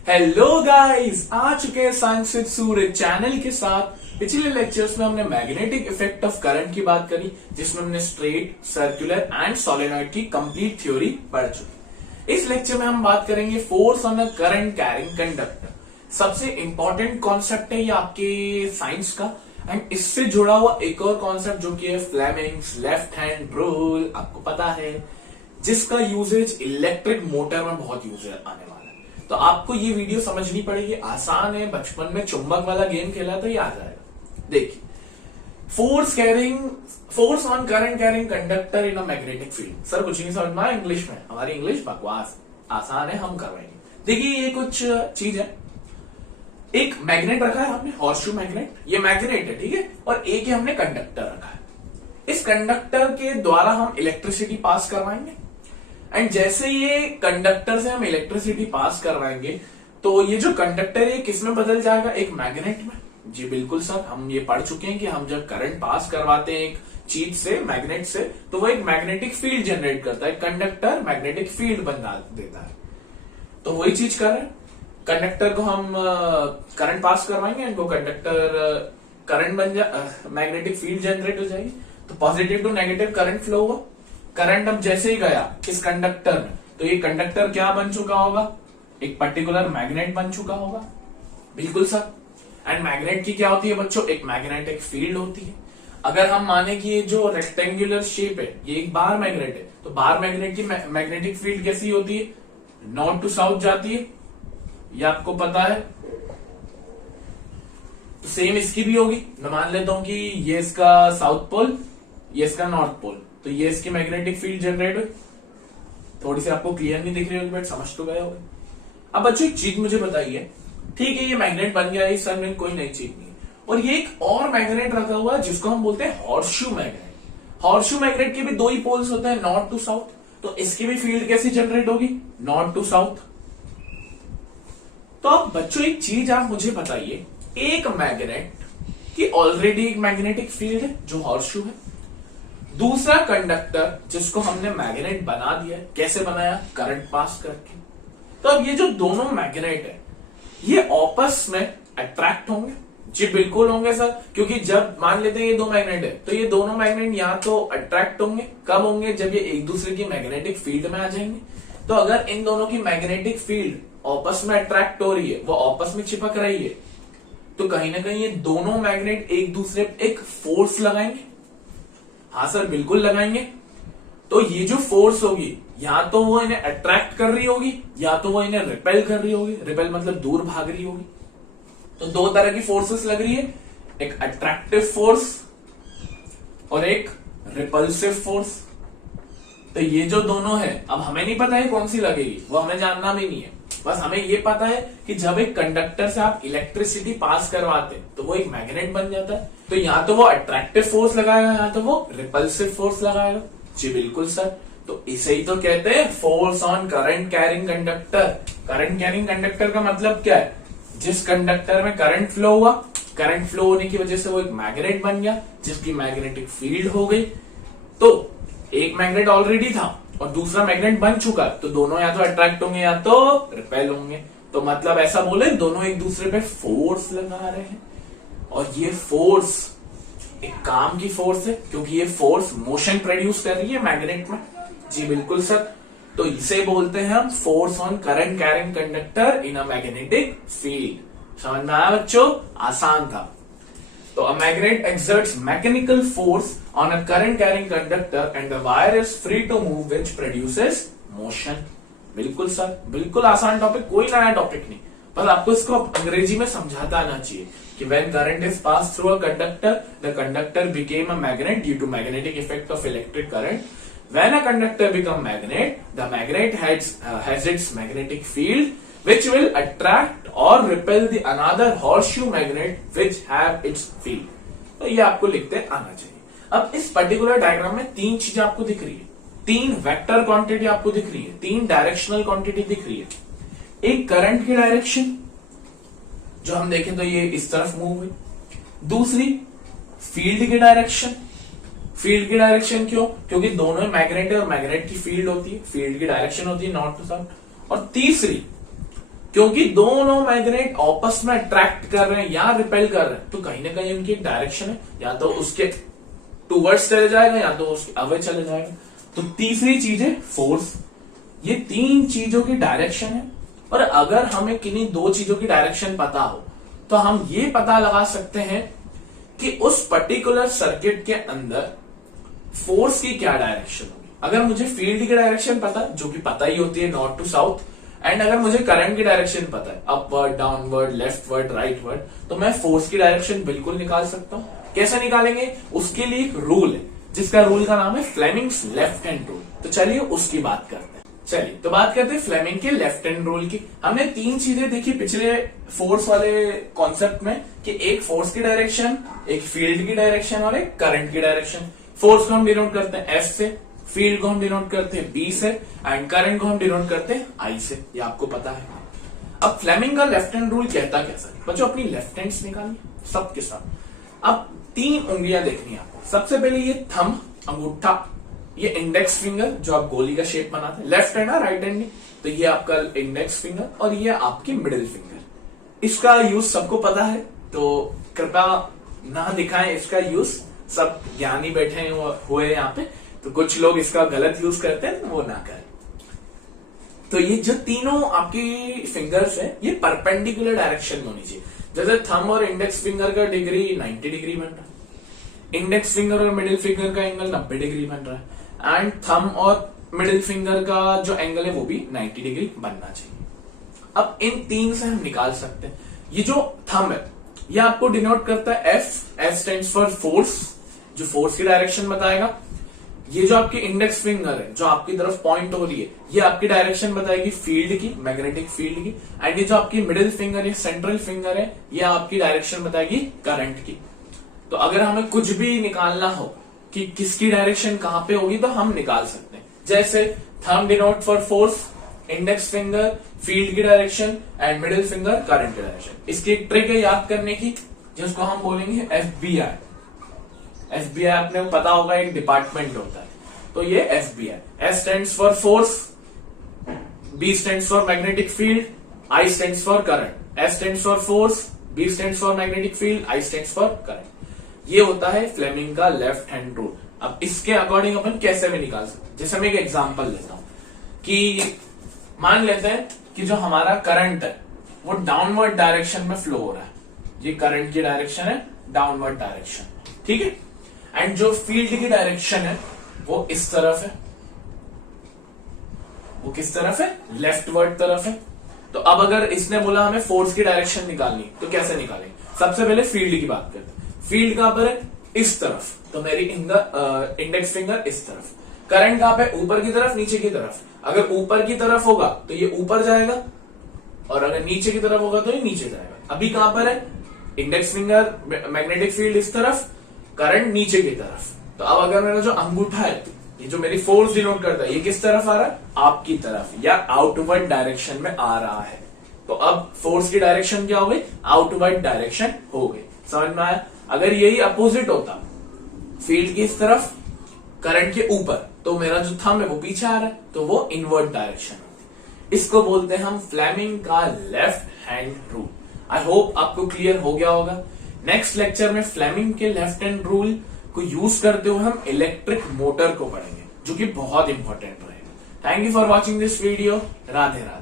Hello guys, आ चुके हैं science with Suraj channel के साथ। पिछले लेक्चर्स में हमने मैग्नेटिक इफेक्ट ऑफ करंट की बात करी, जिसमें हमने स्ट्रेट, सर्कुलर एंड सोलेनॉइड की कंप्लीट थ्योरी पढ़ चुकी। इस लेक्चर में हम बात करेंगे force on a current carrying conductor. सबसे इंपॉर्टेंट कॉन्सेप्ट है ये आपके साइंस का, एंड इससे जुड़ा हुआ एक और कॉन्सेप्ट जो कि है फ्लेमिंग्स लेफ्ट हैंड रूल, आपको पता है, जिसका यूजेज इलेक्ट्रिक मोटर में बहुत यूज आने वाला है। तो आपको ये वीडियो समझनी पड़ेगी, आसान है, बचपन में चुंबक वाला गेम खेला तो ये आ जाएगा। देखिए, force on current carrying conductor in a magnetic field. Sir कुछ नहीं समझ में आया इंग्लिश में, हमारी इंग्लिश बकवास, आसान है, हम करवाएंगे। देखिए ये कुछ चीज है, एक मैग्नेट रखा है हमने, हॉर्सशू मैग्नेट, ये मैग्नेट है, ठीक है, और एक ही हमने कंडक्टर रखा है। इस कंडक्टर के द्वारा हम इलेक्ट्रिसिटी पास करवाएंगे, एंड जैसे ये कंडक्टर से हम इलेक्ट्रिसिटी पास करवाएंगे तो ये जो कंडक्टर है किस में बदल जाएगा, एक मैग्नेट में। जी बिल्कुल सर, हम ये पढ़ चुके हैं कि हम जब करंट पास करवाते हैं एक चीज से, मैग्नेट से, तो वो एक मैग्नेटिक फील्ड जनरेट करता है, कंडक्टर मैग्नेटिक फील्ड बना देता है। तो वही चीज कर रहे हैं, कंडक्टर को हम करंट पास करवाएंगे, इनको कंडक्टर करंट बन जा मैग्नेटिक फील्ड जनरेट हो जाएगी, तो positive to negative current flow हुआ। करंट अब जैसे ही गया इस कंडक्टर में, तो ये कंडक्टर क्या बन चुका होगा, एक पर्टिकुलर मैग्नेट बन चुका होगा। बिल्कुल सर, एंड मैग्नेट की क्या होती है बच्चों, एक मैग्नेटिक फील्ड होती है। अगर हम माने कि ये जो रेक्टेंगुलर शेप है ये एक बार मैग्नेट है, तो बार मैग्नेट की मैग्नेटिक फील्ड कैसी होती है, नॉर्थ टू साउथ जाती है, ये आपको पता है। तो सेम इसकी भी होगी, मैं मान लेता हूं कि ये इसका साउथ पोल, ये इसका नॉर्थ पोल, तो ये इसकी मैग्नेटिक फील्ड जनरेट हुई। थोड़ी सी आपको क्लियर नहीं दिख रही होगी, बट समझ तो गए होगे। अब बच्चों एक चीज मुझे बताइए, ठीक है ये मैग्नेट बन गया, इस में कोई नई चीज नहीं, और ये एक और मैग्नेट रखा हुआ है जिसको हम बोलते हैं हॉर्सशू मैग्नेट। हॉर्सशू मैग्नेट के भी दो ही पोल्स होते हैं, नॉर्थ टू साउथ, तो इसकी भी फील्ड कैसी जनरेट होगी, नॉर्थ टू साउथ। तो अब बच्चों एक चीज आप मुझे बताइए, एक मैग्नेट की ऑलरेडी एक मैग्नेटिक फील्ड है जो हॉर्सशू है, दूसरा कंडक्टर जिसको हमने मैग्नेट बना दिया, कैसे बनाया, करंट पास करके। तो अब ये जो दोनों मैग्नेट है ये आपस में अट्रैक्ट होंगे। जी बिल्कुल होंगे सर, क्योंकि जब मान लेते हैं ये दो मैग्नेट है, तो ये दोनों मैग्नेट या तो अट्रैक्ट होंगे, कब होंगे, जब ये एक दूसरे की मैग्नेटिक फील्ड में आ जाएंगे। तो अगर इन दोनों की मैग्नेटिक फील्ड आपस में अट्रैक्ट हो रही है, वो आपस में चिपक रही है, तो कहीं ना कहीं ये दोनों मैग्नेट एक दूसरे पे एक फोर्स लगाएंगे। हाँ सर बिल्कुल लगाएंगे। तो ये जो फोर्स होगी, या तो वो इन्हें अट्रैक्ट कर रही होगी, या तो वो इन्हें रिपेल कर रही होगी। रिपेल मतलब दूर भाग रही होगी। तो दो तरह की फोर्सेस लग रही है, एक अट्रैक्टिव फोर्स और एक रिपल्सिव फोर्स। तो ये जो दोनों है, अब हमें नहीं पता है कौन सी लगेगी, वो हमें जानना भी नहीं है, बस हमें ये पता है कि जब एक कंडक्टर से आप इलेक्ट्रिसिटी पास करवाते तो वो एक मैग्नेट बन जाता है। तो या तो वो अट्रैक्टिव फोर्स लगाएगा, या तो वो रिपल्सिव फोर्स लगाएगा। जी बिल्कुल सर, तो इसे ही तो कहते हैं force on current carrying conductor. Current carrying conductor का मतलब क्या है, जिस कंडक्टर में करंट फ्लो हुआ, करंट फ्लो होने की वजह से वो एक मैग्नेट बन गया जिसकी मैग्नेटिक फील्ड हो गई। तो एक मैग्नेट ऑलरेडी था और दूसरा मैग्नेट बन चुका, तो दोनों या तो अट्रैक्ट होंगे या तो रिपेल होंगे। तो मतलब ऐसा बोले, दोनों एक दूसरे पे फोर्स लगा रहे हैं, और ये फोर्स एक काम की फोर्स है, क्योंकि ये फोर्स मोशन प्रोड्यूस कर रही है मैग्नेट में। जी बिल्कुल सर, तो इसे बोलते हैं हम force on current carrying conductor in a magnetic field. समझ में आया बच्चों, आसान था। तो a magnet exerts mechanical force on a current carrying conductor and the wire is free to move which produces motion। बिल्कुल सर, बिल्कुल आसान टॉपिक, कोई नया टॉपिक नहीं, बस आपको इसको अंग्रेजी में समझाता आना चाहिए कि when current is passed through a conductor, the conductor became a magnet due to magnetic effect of electric current। When a conductor become magnet, the magnet has its magnetic field which will attract or repel the another horseshoe magnet which have its field। तो ये आपको लिखते आना चाहिए। अब इस particular diagram में तीन चीजें आपको दिख रही है, तीन वेक्टर क्वांटिटी आपको दिख रही है, तीन डायरेक्शनल क्वांटिटी दिख रही है। एक करंट की डायरेक्शन जो हम देखें तो ये इस तरफ मूव हुई, दूसरी फील्ड की डायरेक्शन। फील्ड की डायरेक्शन क्यों, क्योंकि दोनों मैग्नेट है और मैग्नेट की फील्ड होती है, फील्ड की डायरेक्शन होती है नॉर्थ टू साउथ। और तीसरी क्योंकि दोनों मैग्नेट आपस में अट्रैक्ट कर रहे हैं या रिपेल कर रहे हैं, तो कहीं ना कहीं उनकी एक डायरेक्शन है, या तो उसके टूवर्ड्स चले जाएगा या तो उसके अवे चले जाएगा। तो तीसरी चीज है फोर्स। ये तीन चीजों की डायरेक्शन है, और अगर हमें किन्हीं दो चीजों की डायरेक्शन पता हो तो हम ये पता लगा सकते हैं कि उस पर्टिकुलर सर्किट के अंदर फोर्स की क्या डायरेक्शन होगी। अगर मुझे फील्ड की डायरेक्शन पता है, जो कि पता ही होती है नॉर्थ टू साउथ, एंड अगर मुझे करंट की डायरेक्शन पता है अपवर्ड, डाउनवर्ड, लेफ्टवर्ड, राइटवर्ड, तो मैं फोर्स की डायरेक्शन बिल्कुल निकाल सकता हूं। कैसे निकालेंगे? उसके लिए एक रूल है, जिसका रूल का नाम है फ्लेमिंग्स लेफ्ट हैंड रूल। तो चलिए उसकी बात करते हैं। चलिए तो बात करते हैं फ्लेमिंग के लेफ्ट हैंड रूल की। हमने तीन चीजें देखी पिछले फोर्स वाले कॉन्सेप्ट में, कि एक फोर्स की डायरेक्शन, एक फील्ड की डायरेक्शन और एक करंट की डायरेक्शन। फोर्स को हम डिनोट करते हैं एफ से, फील्ड को हम डिनोट करते हैं बी से, एंड करंट को हम डिनोट करते हैं आई से। ये आपको पता है। अब फ्लेमिंग का लेफ्ट हैंड रूल कहता कैसा है? बच्चों अपनी लेफ्ट हैंड्स निकालिए सबके साथ। अब तीन उंगलियां देखनी है आपको। सबसे पहले ये थंब, अंगूठा, ये इंडेक्स फिंगर जो आप गोली का शेप बनाते हैं, लेफ्ट हैंड है राइट हैंड नहीं, तो ये आपका इंडेक्स फिंगर और ये आपकी मिडिल फिंगर। इसका यूज सबको पता है, तो कृपया ना दिखाएं इसका यूज। सब ज्ञानी बैठे हुए यहाँ पे, तो कुछ लोग इसका गलत यूज करते हैं, वो ना करें। तो ये जो तीनों आपकी फिंगर्स है, ये परपेंडिकुलर डायरेक्शन में होनी चाहिए। जैसे थंब और इंडेक्स फिंगर का डिग्री 90 डिग्री बन रहा है, इंडेक्स फिंगर और मिडिल फिंगर का एंगल 90 डिग्री बन रहा है, एंड थंब और मिडिल फिंगर का जो एंगल है वो भी 90 डिग्री बनना चाहिए। अब इन तीन से हम निकाल सकते हैं। ये जो थंब है ये आपको डिनोट करता है F. F stands for force, जो फोर्स की डायरेक्शन बताएगा। ये जो आपकी इंडेक्स फिंगर है जो आपकी तरफ पॉइंट हो रही है, ये आपकी डायरेक्शन बताएगी फील्ड की, मैग्नेटिक फील्ड की। एंड ये जो आपकी मिडिल फिंगर है, सेंट्रल फिंगर है, ये आपकी डायरेक्शन बताएगी करंट की। तो अगर हमें कुछ भी निकालना हो कि किसकी डायरेक्शन कहां पे होगी, तो हम निकाल सकते हैं। जैसे thumb denote for force, index finger field की direction, and middle finger current की डायरेक्शन। इसकी एक ट्रिक है याद करने की, जिसको हम बोलेंगे FBI। FBI आपने पता होगा एक डिपार्टमेंट होता है, तो ये FBI। S stands for force, B stands for magnetic field, I stands for current. S stands for force, B stands for magnetic field, I stands for current. ये होता है फ्लेमिंग का लेफ्ट हैंड रूल। अब इसके according अपन कैसे भी निकाल सकते हैं। जैसे मैं एक एग्जांपल लेता हूं कि मान लेते हैं कि जो हमारा करंट है वो डाउनवर्ड डायरेक्शन में फ्लो हो रहा है। ये करंट की डायरेक्शन है, डाउनवर्ड डायरेक्शन, ठीक है। एंड जो फील्ड की डायरेक्शन है वो इस तरफ है। वो किस तरफ है? लेफ्टवर्ड तरफ है। तो अब अगर इसने बोला हमें फोर्स की डायरेक्शन निकालनी, तो कैसे निकालेंगे? सबसे पहले फील्ड की बात करते हैं। फील्ड कहां पर है? इस तरफ, तो मेरी इंडेक्स फिंगर इस तरफ। करंट कहां पे? ऊपर की तरफ, नीचे की तरफ। अगर ऊपर की तरफ होगा तो ये ऊपर जाएगा, और अगर नीचे की तरफ होगा तो ये नीचे जाएगा। अभी कहां पर है? इंडेक्स फिंगर, मैग्नेटिक फील्ड इस तरफ, करंट नीचे की तरफ। तो अब अगर मेरा जो अंगूठा है, ये जो मेरी फोर्स डिनोट करता है, ये किस तरफ आ रहा है? आपकी तरफ, या आउटवर्ड डायरेक्शन में आ रहा है। तो अब फोर्स की डायरेक्शन क्या हो गई? आउटवर्ड डायरेक्शन हो गई। समझ में आया? अगर यही अपोजिट होता, फील्ड की इस तरफ, करंट के ऊपर, तो मेरा जो थंब है वो पीछे आ रहा है, तो वो इनवर्ट डायरेक्शन होती। इसको बोलते हैं हम फ्लेमिंग का left hand rule. I hope आपको क्लियर हो गया होगा। नेक्स्ट लेक्चर में फ्लेमिंग के लेफ्ट हैंड रूल को यूज करते हुए हम इलेक्ट्रिक मोटर को पढ़ेंगे, जो कि बहुत इंपॉर्टेंट रहेगा। Thank you for watching this video. Radhe Radhe.